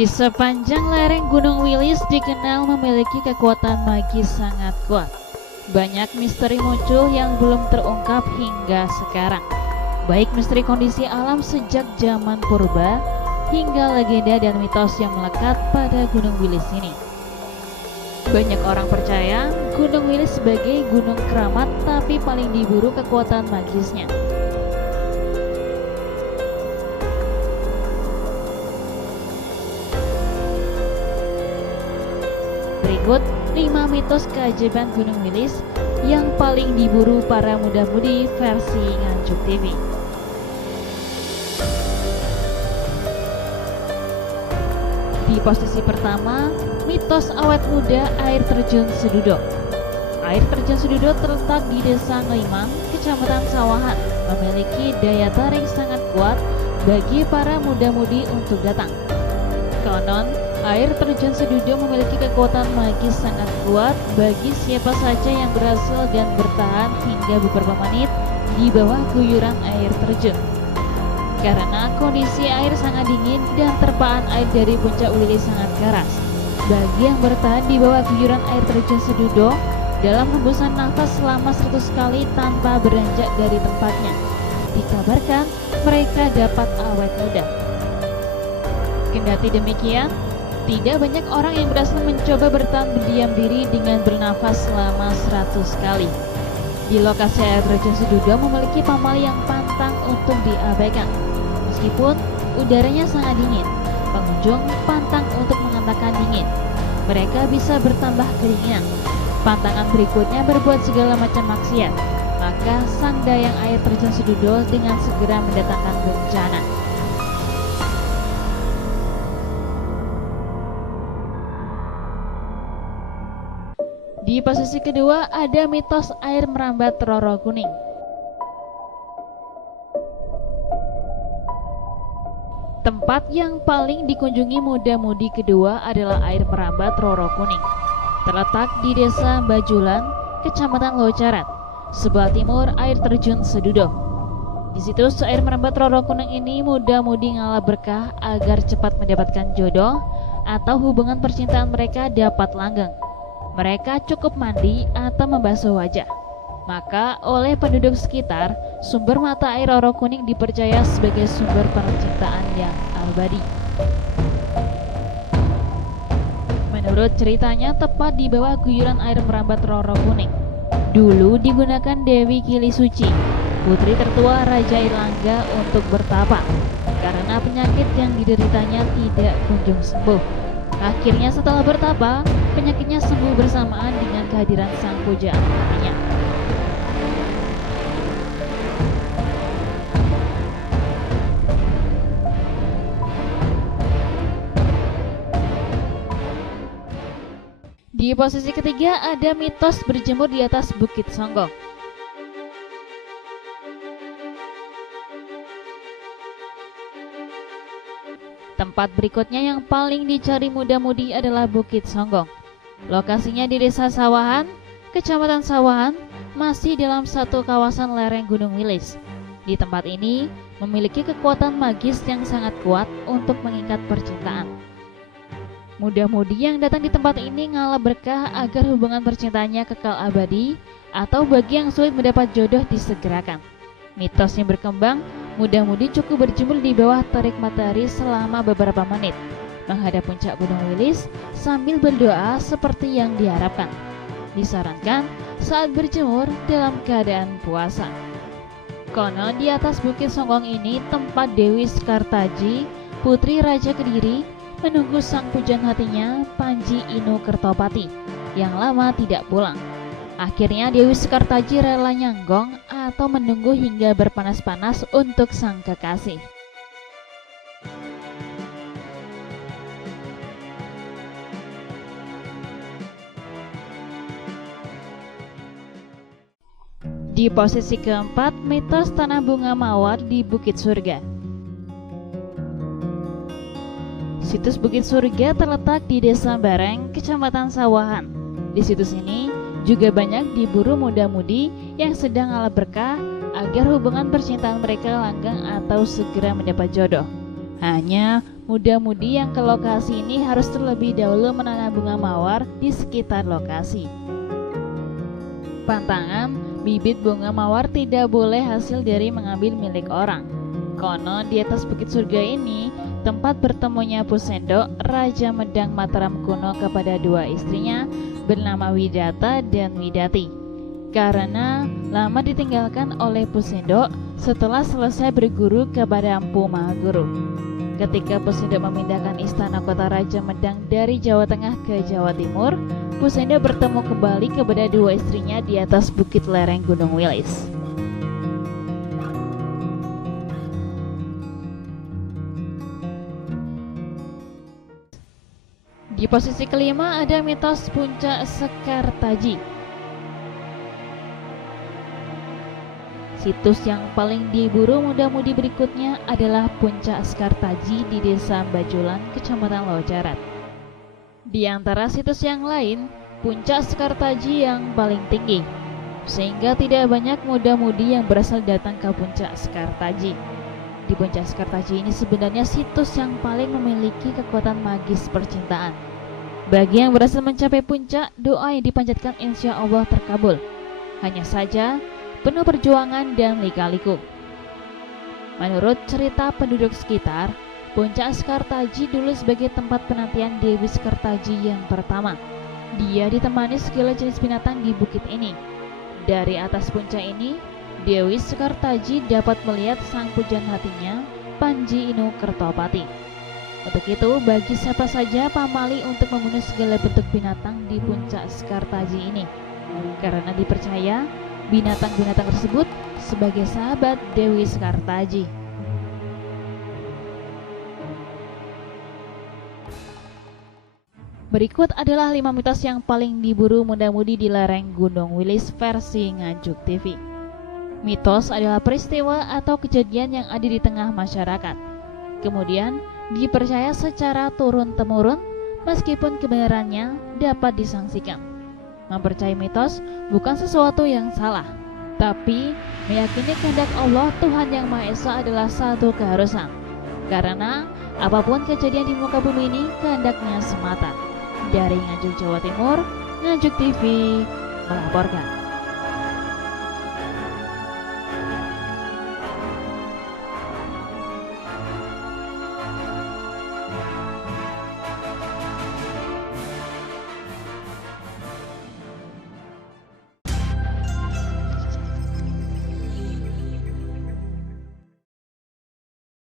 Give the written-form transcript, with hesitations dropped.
Di sepanjang lereng Gunung Wilis dikenal memiliki kekuatan magis sangat kuat. Banyak misteri muncul yang belum terungkap hingga sekarang. Baik misteri kondisi alam sejak zaman purba, hingga legenda dan mitos yang melekat pada Gunung Wilis ini. Banyak orang percaya Gunung Wilis sebagai gunung keramat, tapi paling diburu kekuatan magisnya. Berikut 5 mitos keajaiban Gunung Wilis yang paling diburu para muda-mudi versi Nganjuk TV. Di posisi pertama, mitos awet muda air terjun Sedudo. Air terjun Sedudo terletak di Desa Ngelimang, Kecamatan Sawahan, memiliki daya tarik sangat kuat bagi para muda-mudi untuk datang. Konon, air terjun Sedudo memiliki kekuatan magis sangat kuat bagi siapa saja yang berhasil dan bertahan hingga beberapa menit di bawah guyuran air terjun. Karena kondisi air sangat dingin dan terpaan air dari puncak Wilis sangat keras, bagi yang bertahan di bawah guyuran air terjun Sedudo dalam hembusan nafas selama 100 kali tanpa beranjak dari tempatnya, dikabarkan mereka dapat awet muda. Kendati demikian, tidak banyak orang yang berhasil mencoba bertahan berdiam diri dengan bernafas selama 100 kali. Di lokasi air terjun Sedudo memiliki pamali yang pantang untuk diabaikan. Meskipun udaranya sangat dingin, pengunjung pantang untuk mengatakan dingin. Mereka bisa bertambah kedinginan. Pantangan berikutnya berbuat segala macam maksiat. Maka sang dayang air terjun Sedudo dengan segera mendatangkan bencana. Di posisi kedua ada mitos air merambat Roro Kuning. Tempat yang paling dikunjungi muda-mudi kedua adalah air merambat Roro Kuning. Terletak di Desa Bajulan, Kecamatan Locarat, sebelah timur air terjun Sedudo. Di situs air merambat Roro Kuning ini muda-mudi ngalah berkah agar cepat mendapatkan jodoh atau hubungan percintaan mereka dapat langgeng. Mereka cukup mandi atau membasuh wajah. Maka oleh penduduk sekitar, sumber mata air Roro Kuning dipercaya sebagai sumber percintaan yang abadi. Menurut ceritanya, tepat di bawah guyuran air merambat Roro Kuning dulu digunakan Dewi Kili Suci, putri tertua Raja Airlangga, untuk bertapa karena penyakit yang dideritanya tidak kunjung sembuh. Akhirnya setelah bertapa, penyakitnya sembuh bersamaan dengan kehadiran sang pujaan hatinya. Di posisi ketiga ada mitos berjemur di atas Bukit Songgong. Tempat berikutnya yang paling dicari muda-mudi adalah Bukit Songgong. Lokasinya di Desa Sawahan, Kecamatan Sawahan, masih dalam satu kawasan lereng Gunung Wilis. Di tempat ini memiliki kekuatan magis yang sangat kuat untuk mengikat percintaan. Muda-mudi yang datang di tempat ini ngalah berkah agar hubungan percintaannya kekal abadi, atau bagi yang sulit mendapat jodoh disegerakan. Mitosnya berkembang, muda-mudi cukup berjemur di bawah terik matahari selama beberapa menit, menghadap puncak Gunung Wilis sambil berdoa seperti yang diharapkan. Disarankan saat berjemur dalam keadaan puasa. Konon di atas Bukit Songgong ini tempat Dewi Sekartaji, putri Raja Kediri, menunggu sang pujaan hatinya Panji Inu Kertopati yang lama tidak pulang. Akhirnya Dewi Sekartaji rela nyanggong atau menunggu hingga berpanas-panas untuk sang kekasih. Di posisi keempat, mitos tanah bunga mawar di Bukit Surga. Situs Bukit Surga terletak di Desa Bareng, Kecamatan Sawahan. Di situs ini juga banyak diburu muda-mudi yang sedang ngalah berkah agar hubungan percintaan mereka langgeng atau segera mendapat jodoh. Hanya muda-mudi yang ke lokasi ini harus terlebih dahulu menanam bunga mawar di sekitar lokasi. Pantangan, bibit bunga mawar tidak boleh hasil dari mengambil milik orang. Konon di atas bukit surga ini, tempat bertemunya Pusendok, Raja Medang Mataram kuno kepada dua istrinya bernama Widata dan Widati. Karena lama ditinggalkan oleh Pusendok setelah selesai berguru kepada Empu Mahaguru. Ketika Pusendok memindahkan istana kota Raja Medang dari Jawa Tengah ke Jawa Timur, Pusendok bertemu kembali kepada dua istrinya di atas bukit lereng Gunung Wilis. Di posisi kelima ada mitos Puncak Sekartaji. Situs yang paling diburu muda-mudi berikutnya adalah Puncak Sekartaji di Desa Bajolan, Kecamatan Lojarat. Di antara situs yang lain, Puncak Sekartaji yang paling tinggi, sehingga tidak banyak muda-mudi yang berasal datang ke Puncak Sekartaji. Di Puncak Sekartaji ini sebenarnya situs yang paling memiliki kekuatan magis percintaan. Bagi yang berhasil mencapai puncak, doa yang dipanjatkan insya Allah terkabul. Hanya saja, penuh perjuangan dan lika-liku. Menurut cerita penduduk sekitar, Puncak Sekartaji dulu sebagai tempat penantian Dewi Sekartaji yang pertama. Dia ditemani segala jenis binatang di bukit ini. Dari atas puncak ini, Dewi Sekartaji dapat melihat sang pujaan hatinya, Panji Inu Kertopati. Untuk itu, bagi siapa saja pamali untuk membunuh segala bentuk binatang di Puncak Sekartaji ini, karena dipercaya binatang-binatang tersebut sebagai sahabat Dewi Sekartaji. Berikut adalah 5 mitos yang paling diburu muda-mudi di lereng Gunung Wilis versi Nganjuk TV. Mitos adalah peristiwa atau kejadian yang ada di tengah masyarakat, kemudian dipercaya secara turun-temurun meskipun kebenarannya dapat disangsikan. Mempercayai mitos bukan sesuatu yang salah, tapi meyakini kehendak Allah Tuhan Yang Maha Esa adalah satu keharusan. Karena apapun kejadian di muka bumi ini kehendaknya semata. Dari Nganjuk Jawa Timur, Nganjuk TV melaporkan.